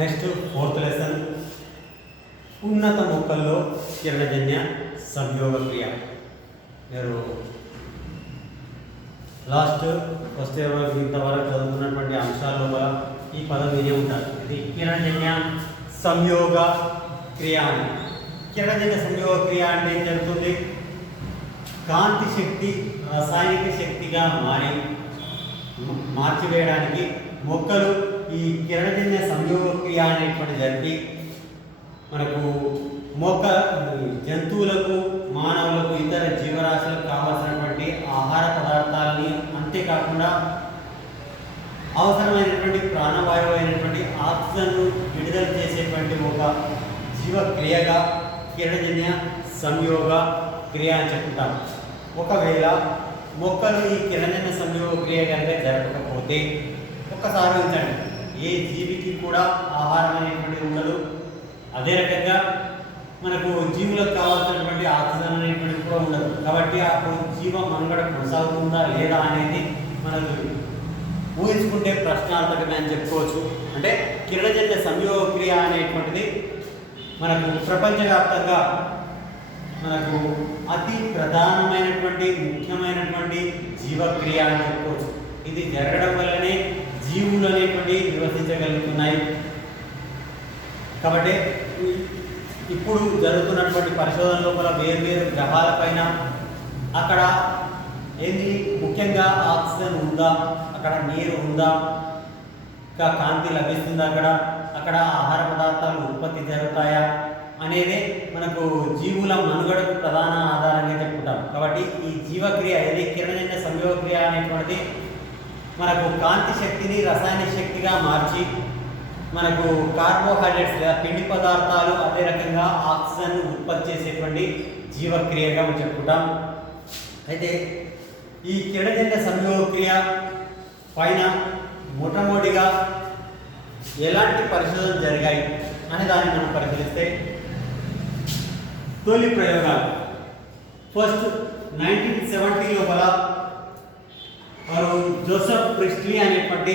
Next fourth lesson ఉన్నత మొక్కల్లో కిరణజన్య సంయోగ క్రియ. మీరు ఫస్ట్ ఇయర్ వరకు ఇంతవరకు చదువుతున్నటువంటి అంశాల్లో ఈ పదం వినే ఉంటారు. ఇది కిరణజన్య సంయోగ క్రియ అని. కిరణజన్య సంయోగ క్రియ అంటే ఏం జరుగుతుంది? కాంతి శక్తి రసాయనిక శక్తిగా మార్చివేయడానికి మొక్కలు ఈ కిరణజన్య సంయోగ క్రియ అనేటువంటి జరిపి మనకు జంతువులకు, మానవులకు, ఇతర జీవరాశులకు కావాల్సినటువంటి ఆహార పదార్థాలని, అంతేకాకుండా అవసరమైనటువంటి ప్రాణవాయువు అయినటువంటి ఆక్సిజన్ను విడుదల చేసేటువంటి ఒక జీవక్రియగా కిరణజన్య సంయోగ క్రియ అని చెప్పుకుంటాం. ఒకవేళ మొక్కలు ఈ కిరణజన్య సంయోగ క్రియ కనుక జరగకపోతే ఒక్కసారి ఉంచండి, ఏ జీవికి కూడా ఆహారం అనేటువంటిది ఉండదు. అదే రకంగా మనకు జీవులకు కావాల్సినటువంటి ఆక్సిజన్ అనేటువంటిది కూడా ఉండదు. కాబట్టి అప్పుడు జీవ మనుగడ కొనసాగుతుందా లేదా అనేది మనకు ఊహించుకుంటే ప్రశ్నార్థకమే అని చెప్పుకోవచ్చు. అంటే కిరణజన్య సంయోగ క్రియ అనేటువంటిది మనకు ప్రపంచవ్యాప్తంగా మనకు అతి ప్రధానమైనటువంటి ముఖ్యమైనటువంటి జీవక్రియ అని చెప్పుకోవచ్చు. ఇది జరగడం వల్లనే జీవులు అనేటువంటి నివసించగలుగుతున్నాయి. కాబట్టి ఇప్పుడు జరుగుతున్నటువంటి పరిశోధన లోపల వేరు గ్రహాలపైన అక్కడ ఏంది ముఖ్యంగా ఆక్సిజన్ ఉందా, అక్కడ నీరు ఉందా, ఇంకా కాంతి లభిస్తుందా, అక్కడ ఆహార పదార్థాలు ఉత్పత్తి జరుగుతాయా అనేది మనకు జీవుల మనుగడకు ప్రధాన ఆధారంగా చెప్పుకుంటాం. కాబట్టి ఈ జీవక్రియ ఏది కిరణజన్య సంయోగక్రియ అనేటువంటిది మనకు కాంతి శక్తిని రసాయన శక్తిగా మార్చి మనకు కార్బోహైడ్రేట్స్ లేదా పిండి పదార్థాలు, అదే రకంగా ఆక్సిజన్ ఉత్పత్తి చేసేటువంటి జీవక్రియగా మనం చెప్పుకుంటాం. అయితే ఈ కిరణజన్య సంయోగక్రియ పైన మొట్టమొదటిగా ఎలాంటి పరిశోధనలు జరిగాయి అనే దాన్ని మనం పరిశీలిస్తే తొలి ప్రయోగాలు ఫస్ట్ 1970 లోపల వారు జోసెఫ్ ప్రిస్ట్లీ అనేటువంటి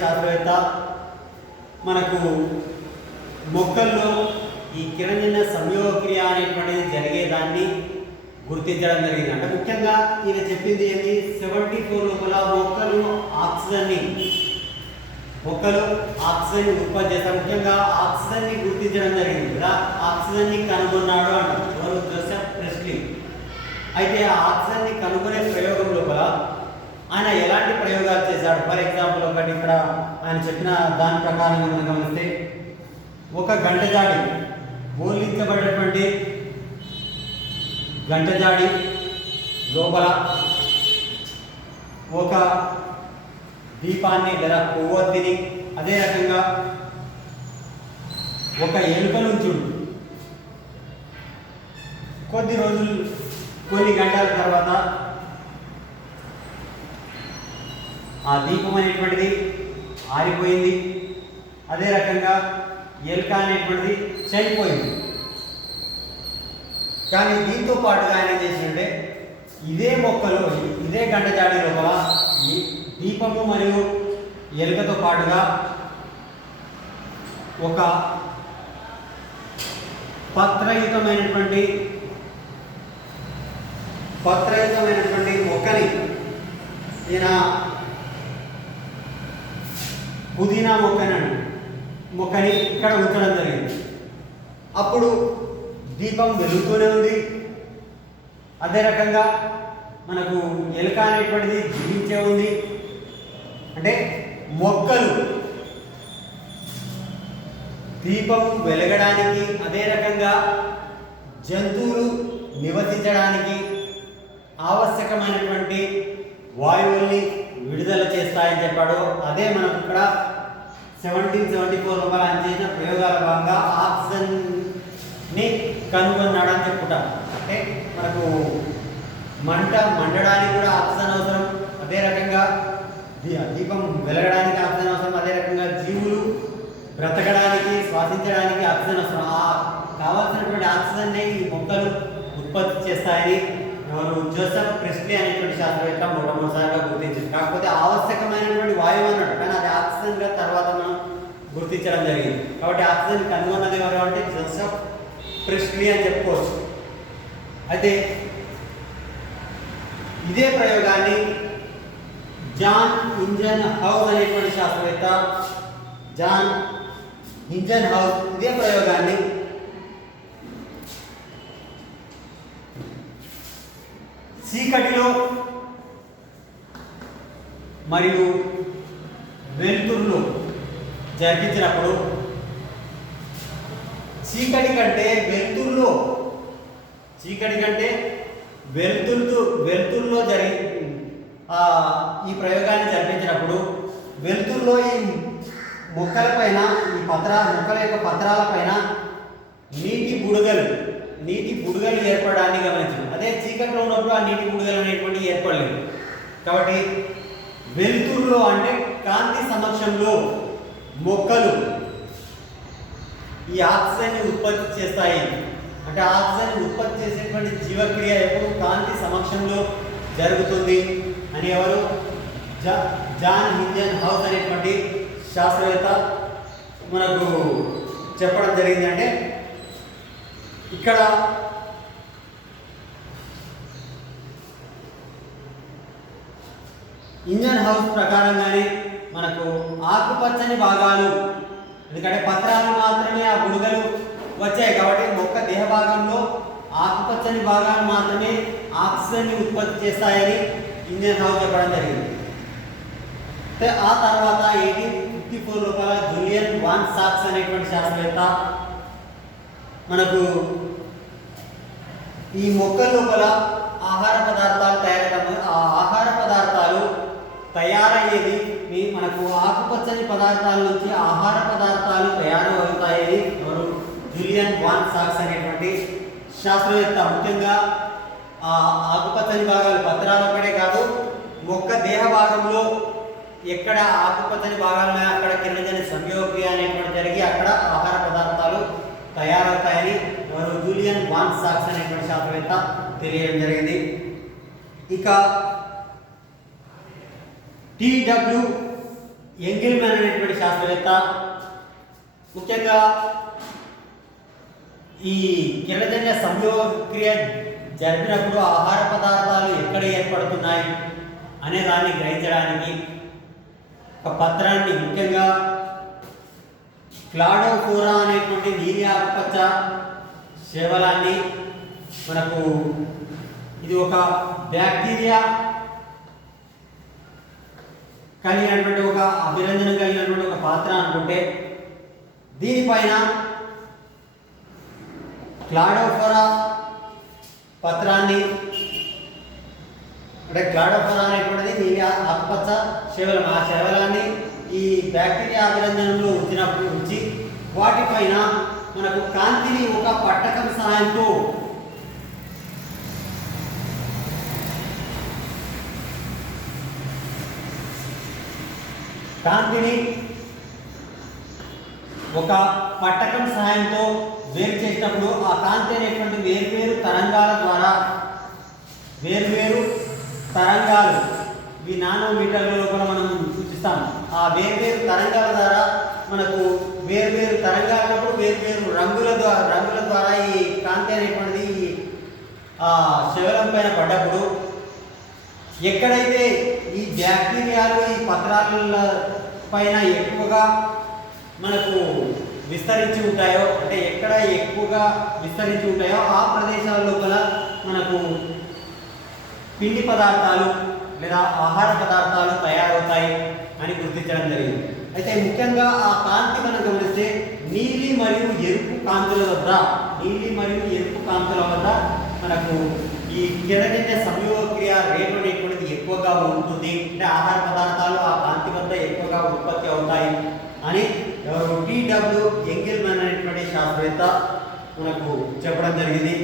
శాస్త్రవేత్త మనకు మొక్కల్లో ఈ కిరణజన్య సంయోగక్రియ అనేటువంటిది జరిగేదాన్ని గుర్తించడం జరిగింది. అంటే ముఖ్యంగా ఈయన చెప్పింది ఏంటి, 74 లోపల మొక్కలు ఆక్సిజన్ ఉత్పత్తి చేస్తారు. ముఖ్యంగా ఆక్సిజన్ని గుర్తించడం జరిగింది కదా, ఆక్సిజన్ని కనుగొన్నాడు అంటారు ఎవరు? Joseph Priestley. అయితే ఆ ఆక్సిజన్ని కనుగొనే ప్రయోగం లోపల ఆయన ఎలాంటి ప్రయోగాలు చేశాడు? ఫర్ ఎగ్జాంపుల్ ఒకటి ఇక్కడ ఆయన చెప్పిన దాని ప్రకారం మనం గమనిస్తే ఒక గంటజాడి, బోర్లించబడినటువంటి గంటజాడి లోపల ఒక దీపాన్ని లేదా కొవ్వొత్తిని, అదే రకంగా ఒక ఎలుక నుంచి కొన్ని గంటల తర్వాత ఆ దీపం అనేటువంటిది ఆరిపోయింది. అదే రకంగా ఎలుక అనేటువంటిది చనిపోయింది. కానీ దీంతో పాటుగా ఆయన ఏం చేసిందంటే ఇదే గంటజాడి లోపల ఈ దీపము మరియు ఎలుకతో పాటుగా ఒక పత్రయుతమైనటువంటి మొక్కని, ఈయన పుదీనా మొక్కని ఇక్కడ ఉంచడం జరిగింది. అప్పుడు దీపం వెలుగుతూనే ఉంది. అదే రకంగా మనకు ఎలుక అనేటువంటిది జీవించే ఉంది. అంటే మొక్కలు దీపం వెలగడానికి, అదే రకంగా జంతువులు నివసించడానికి ఆవశ్యకమైనటువంటి వాయువుల్ని విడుదల చేస్తాయని చెప్పాడు. అదే మనకు ఇక్కడ 1774 లోపల ఆయన చేసిన ప్రయోగాల భాగంగా ఆక్సిజన్ని కనుగొన్నాడని చెప్పుకుంటాం. అంటే మనకు మండడానికి కూడా ఆక్సిజన్ అవసరం, అదే రకంగా దీపం వెలగడానికి ఆక్సిజన్ అవసరం, అదే రకంగా జీవులు బ్రతకడానికి, శ్వాసించడానికి ఆక్సిజన్ అవసరం. కావాల్సినటువంటి ఆక్సిజన్ని ఈ మొక్కలు ఉత్పత్తి చేస్తాయని ఎవరు జోసెఫ్ ప్రిస్లీ అనేటువంటి శాస్త్రవేత్త మొట్టమొదటిసారిగా గుర్తించారు. కాకపోతే ఆవశ్యకమైనటువంటి వాయువు అన్నాడు, కానీ అది ఆక్సిజన్గా తర్వాత మనం గుర్తించడం జరిగింది. కాబట్టి ఆక్సిజన్ కనుగొన్నది ఎవరు అంటే జోసెఫ్ ప్రిస్లీ అని చెప్పుకోవచ్చు. అయితే ఇదే ప్రయోగాన్ని జాన్ ఇంజన్హౌస్ అనేటువంటి శాస్త్రవేత్త జాన్ ఇంజన్హౌస్ ఇదే ప్రయోగాన్ని చీకటిలో మరియు వెలుతురులో జరిపించినప్పుడు చీకటి కంటే వెలుతురులో ఈ ప్రయోగాన్ని జరిపించినప్పుడు వెలుతురులో ఈ మొక్కల యొక్క పత్రాల పైన నీటి బుడగలు ఏర్పడడాన్ని గమనించాం. అదే చీకట్లో ఉన్నప్పుడు ఆ నీటి బుడగలు అనేటువంటి ఏర్పడలేదు. కాబట్టి వెలుతురులో అంటే కాంతి సమక్షంలో మొక్కలు ఈ ఆక్సిజన్ని ఉత్పత్తి చేస్తాయి. అంటే ఆక్సిజన్ ఉత్పత్తి చేసేటువంటి జీవక్రియ ఎప్పుడు కాంతి సమక్షంలో జరుగుతుంది అని ఎవరు జాన్ ఇంజన్హౌస్ అనేటువంటి శాస్త్రవేత్త మనకు చెప్పడం జరిగింది. అంటే ఇక్కడ ఇంజన్హౌస్ ప్రకారంగానే మనకు ఆకుపచ్చని భాగాలు, ఎందుకంటే పత్రాలు మాత్రమే ఆ బుడగలు వచ్చాయి కాబట్టి మొక్క దేహ భాగంలో ఆకుపచ్చని భాగాలు మాత్రమే ఆక్సిజన్ని ఉత్పత్తి చేస్తాయని ఇంజన్హౌస్ చెప్పడం జరిగింది. ఆ తర్వాత 1854 లోపల జూలియన్ వాన్ సాక్స్ అనేటువంటి శాస్త్రవేత్త మనకు ఈ మొక్కల లోపల ఆహార పదార్థాలు తయారయ్యేది మనకు ఆకుపచ్చని పదార్థాల నుంచి ఆహార పదార్థాలు తయారవుతాయని జూలియన్ వాన్ సాక్స్ అనేటువంటి శాస్త్రవేత్త ముఖ్యంగా ఆ ఆకుపచ్చని భాగాలు పత్రాలు ఒక్కడే కాదు, మొక్క దేహ భాగంలో ఎక్కడ ఆకుపచ్చని భాగాలు ఉన్నాయో అక్కడ కిరణజన్య సంయోగక్రియ అనేటువంటి జరిగి అక్కడ ఆహార పదార్థాలు తయారవుతాయని జూలియన్ వాన్ సాక్స్ అనేటువంటి శాస్త్రవేత్త తెలియడం జరిగింది. ఇక టిడబ్ల్యూ ఎంగిల్మెన్ అనేటువంటి శాస్త్రవేత్త ముఖ్యంగా ఈ కిరణజన్య సంయోగక్రియ జరిపినప్పుడు ఆహార పదార్థాలు ఎక్కడ ఏర్పడుతున్నాయి అనే దాన్ని గ్రహించడానికి ఒక పత్రాన్ని ముఖ్యంగా క్లాడోఫోరా అనేటువంటి నీలి ఆకుపచ్చ శేవలాన్ని మనకు ఇది ఒక బ్యాక్టీరియా కలిగినటువంటి ఒక అభిరంజనం కలిగినటువంటి ఒక పాత్ర అనుకుంటే దీనిపైన క్లాడోఫోరా పత్రాన్ని అంటే క్లాడోఫోరా అనేటువంటిది నీలి ఆకుపచ్చ శేవలం, ఆ శేవలాన్ని ఈ బ్యాక్టీరియా అభిరంజనంలో ఉంచి వాటిపైన మనకు కాంతిని ఒక పట్టకం సహాయంతో వేరు చేసినప్పుడు ఆ కాంతి అనేటువంటి వేర్వేరు తరంగాలు ఈ నానోమీటర్ల లోపల మనం సూచిస్తాం. ఆ వేర్వేరు తరంగాల ద్వారా మనకు వేర్వేరు తరంగాలప్పుడు వేర్వేరు రంగుల ద్వారా ఈ కాంతి అనేటువంటిది ఆ శివలం పైన పడ్డప్పుడు ఎక్కడైతే ఈ బ్యాక్టీరియాలు ఈ పత్రాల పైన ఎక్కువగా మనకు విస్తరించి ఉంటాయో, అంటే ఎక్కడ ఎక్కువగా విస్తరించి ఉంటాయో ఆ ప్రదేశాల లోపల మనకు పిండి పదార్థాలు లేదా ఆహార పదార్థాలు తయారవుతాయి అని గుర్తించడం జరిగింది. అయితే ముఖ్యంగా ఆ కాంతి మనం గమనిస్తే నీలి మరియు ఎరుపు కాంతుల వద్ద మనకు ఈ కిరణజన్య సంయోగక్రియ రేటు అనేటువంటిది ఎక్కువగా ఉంటుంది. అంటే ఆహార పదార్థాలు ఆ కాంతి వద్ద ఎక్కువగా ఉత్పత్తి అవుతాయి అని టిడబ్ల్యూ ఎంగిల్మెన్ అనేటువంటి శాస్త్రవేత్త మనకు చెప్పడం జరిగింది.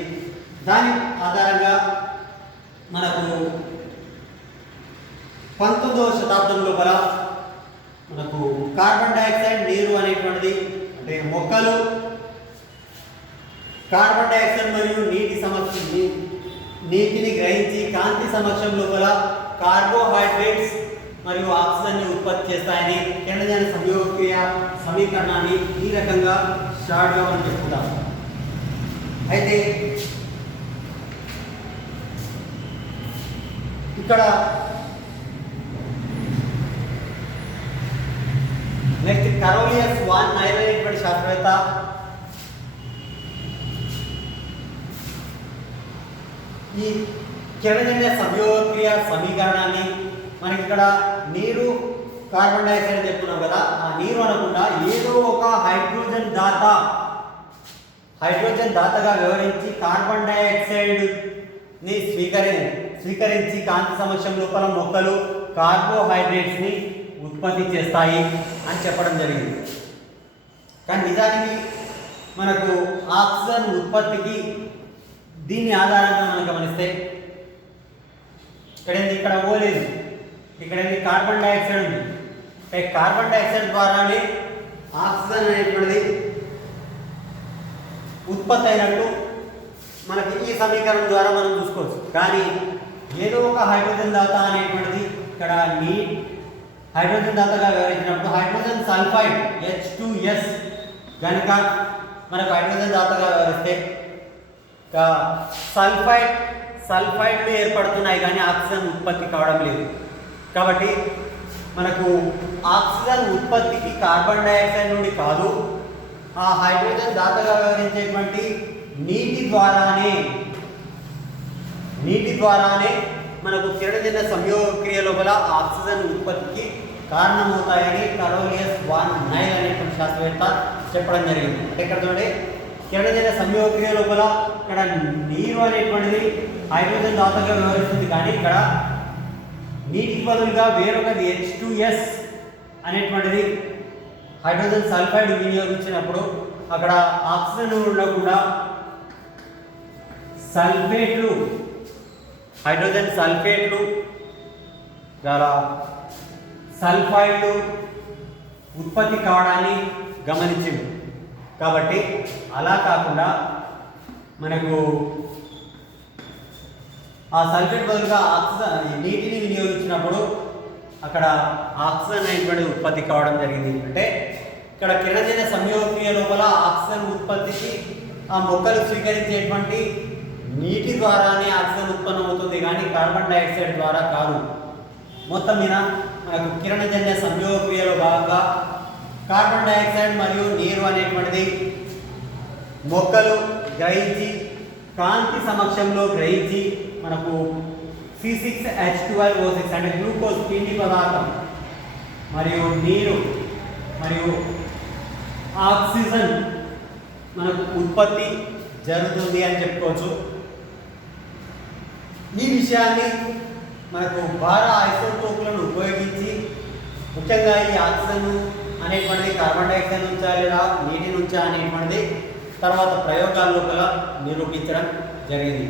దాని ఆధారంగా మనకు 19వ శతాబ్దం లోపల మనకు కార్బన్ డైఆక్సైడ్, నీరు అనేటువంటిది, అంటే మొక్కలు కార్బన్ డైఆక్సైడ్ మరియు నీటిని గ్రహించి కాంతి సమక్షం లోపల కార్బోహైడ్రేట్స్ మరియు ఆక్సిజన్ని ఉత్పత్తి చేస్తాయని కిరణజన్య సంయోగక్రియ సమీకరణాన్ని ఈ రకంగా షార్ట్గా మనం చెప్పుకుందాం. అయితే ఇక్కడ నెక్స్ట్ కరోలియస్ వాన్ నైల్ అనేటువంటి శాస్త్రవేత్త ఈ కిరణజన్య సంయోగక్రియ సమీకరణాన్ని మనకి ఇక్కడ నీరు కార్బన్ డైఆక్సైడ్ చెప్పుకున్నాం కదా, ఆ నీరు అనకుండా ఏదో ఒక హైడ్రోజన్ దాతగా వ్యవహరించి కార్బన్ డైఆక్సైడ్ ని స్వీకరించి కాంతి సమక్షం లోపల మొక్కలు కార్బోహైడ్రేట్స్ ని ఉత్పత్తి చేస్తాయి అని చెప్పడం జరిగింది. కానీ నిజానికి మనకు ఆక్సిజన్ ఉత్పత్తికి దీని ఆధారంగా మనం గమనిస్తే ఇక్కడ ఓ లేదు, ఇక్కడ కార్బన్ డైఆక్సైడ్ ఉంది. కార్బన్ డైఆక్సైడ్ ద్వారానే ఆక్సిజన్ అనేటువంటిది ఉత్పత్తి అయినట్టు మనకి ఈ సమీకరణం ద్వారా మనం చూసుకోవచ్చు. కానీ ఏదో ఒక హైడ్రోజన్ దాత అనేటువంటిది ఇక్కడ హైడ్రోజన్ దాతగా వ్యవహరించినప్పుడు హైడ్రోజన్ సల్ఫైడ్ H2S కనుక మనకు హైడ్రోజన్ దాతగా వ్యవహరిస్తే సల్ఫైడ్లు ఏర్పడుతున్నాయి కానీ ఆక్సిజన్ ఉత్పత్తి కావడం లేదు. కాబట్టి మనకు ఆక్సిజన్ ఉత్పత్తికి కార్బన్ డైఆక్సైడ్ నుండి కాదు, ఆ హైడ్రోజన్ దాతగా వ్యవహరించేటువంటి నీటి ద్వారానే మనకు కిరణజన్య సంయోగక్రియ లోపల ఆక్సిజన్ ఉత్పత్తికి కారణమవుతాయని కరోలియస్ వాన్ నైల్ అనేటువంటి శాస్త్రవేత్త చెప్పడం జరిగింది. ఇక్కడ చూడండి, కిరణజన్య సంయోగక్రియ లోపల ఇక్కడ నీరు అనేటువంటిది హైడ్రోజన్ దాతగా వ్యవహరిస్తుంది, కానీ ఇక్కడ నీటికి బదులుగా వేరొకటి H2S అనేటువంటిది హైడ్రోజన్ సల్ఫైడ్ వినియోగించినప్పుడు అక్కడ ఆక్సిజన్ ఉండకుండా హైడ్రోజన్ సల్ఫేట్లు సల్ఫైడ్లు ఉత్పత్తి కావడాన్ని గమనించింది. కాబట్టి అలా కాకుండా మనకు ఆ సల్ఫేట్ బదులుగా నీటిని వినియోగించినప్పుడు అక్కడ ఆక్సిజన్ అనేటువంటి ఉత్పత్తి కావడం జరిగింది. అంటే ఇక్కడ కిరణజన్య సంయోగక్రియ లోపల ఆక్సిజన్ ఉత్పత్తికి ఆ మొక్కలు స్వీకరించేటువంటి నీటి ద్వారానే ఆక్సిజన్ ఉత్పన్నం అవుతుంది, కానీ కార్బన్ డైఆక్సైడ్ ద్వారా కాదు. మొత్తం మీద మనకు కిరణజన్య సంయోగక్రియలో భాగంగా కార్బన్ డైఆక్సైడ్ మరియు నీరు అనేటువంటిది మొక్కలు గ్రహించి కాంతి సమక్షంలో గ్రహించి మనకు C6H12O6 అంటే గ్లూకోజ్ పిండి పదార్థం మరియు నీరు మరియు ఆక్సిజన్ మనకు ఉత్పత్తి జరుగుతుంది అని చెప్పుకోవచ్చు. ఈ విషయాన్ని మనకు భార ఐసోటోపులను ఉపయోగించి ముఖ్యంగా ఈ ఆక్సిజన్ అనేటువంటిది కార్బన్ డైఆక్సైడ్ నుంచా లేదా నీటి నుంచా అనేటువంటిది తర్వాత ప్రయోగాల లోపల నిరూపించడం జరిగింది.